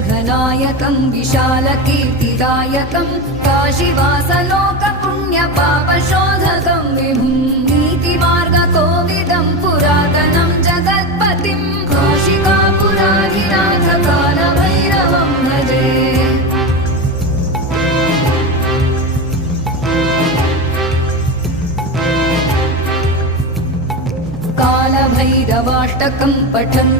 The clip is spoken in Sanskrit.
शङ्खनायकं विशालकीर्तिदायकं काशीवासलोकपुण्यपापशोधकं विभुं नीतिमार्गकोविदं पुरातनं जगत्पतिं काशिकापुराधिनाथ कालभैरवं भजे। कालभैरवाष्टकं पठन्